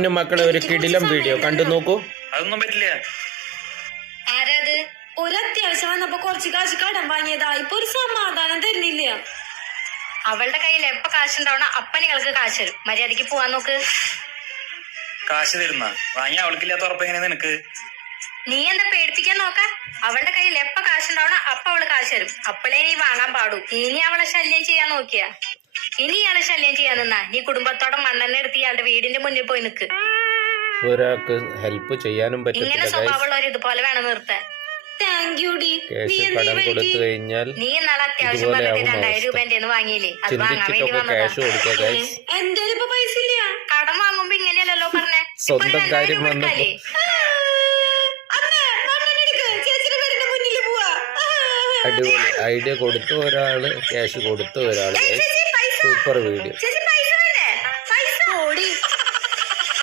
മക്കളെ ഒരു കിടിലം വീഡിയോ കണ്ടു നോക്കൂ. അതൊന്നും പറ്റില്ല. ആരാത്? ഒരു അത്യാവശ്യം വന്നപ്പോ കുറച്ച് കാശ് കടം വാങ്ങിയതാ, ഇപ്പൊ ഒരു സമാധാനം തരുന്നില്ല. അവളുടെ കയ്യിൽ എപ്പ കാശുണ്ടാവണ അപ്പ നിങ്ങൾക്ക് കാശ് തരും. മര്യാദക്ക് പോവാൻ നോക്ക്. കാശ് തരുന്ന വാങ്ങി അവൾക്കില്ലാത്ത ഉറപ്പ് എങ്ങനെ നിനക്ക്? നീ എന്താ പേടിപ്പിക്കാൻ നോക്ക? അവളുടെ കയ്യിൽ എപ്പ കാശുണ്ടാവണ അപ്പ അവള് കാശ് തരും. അപ്പളേ നീ വാങ്ങാൻ പാടൂ. ഇനി അവളെ ശല്യം ചെയ്യാൻ നോക്കിയാ, ഇനി ഇയാളെ ശല്യം ചെയ്യാൻ നിന്നാ നീ കുടുംബത്തോടെ മണ്ണെണ്ണ എടുത്ത് ഇയാളുടെ വീടിന്റെ മുന്നിൽ പോയി നിക്ക്. ഒരാൾക്ക് ഹെൽപ്പ് ചെയ്യാനും ഇങ്ങനെ സ്വഭാവമുള്ളവർ ഇതുപോലെ വേണം നിർത്താൻ. കടം കൊടുത്തു കഴിഞ്ഞാൽ നീ ഇന്നാളെ അത്യാവശ്യം പറഞ്ഞിട്ട് 2000 രൂപ വാങ്ങിയില്ലേ? അത് വാങ്ങാൻ വേണ്ടി വന്നതാ. എന്റെ ഇപ്പൊ പൈസ ഇല്ല. കടം വാങ്ങുമ്പോ ഇങ്ങനെയല്ലോ പറഞ്ഞേ. സ്വന്തം കാര്യം വന്നു. അടിപൊളി ഐഡിയ കൊടുത്തു ഒരാള്, ക്യാഷ് കൊടുത്തു ഒരാള്. Super video.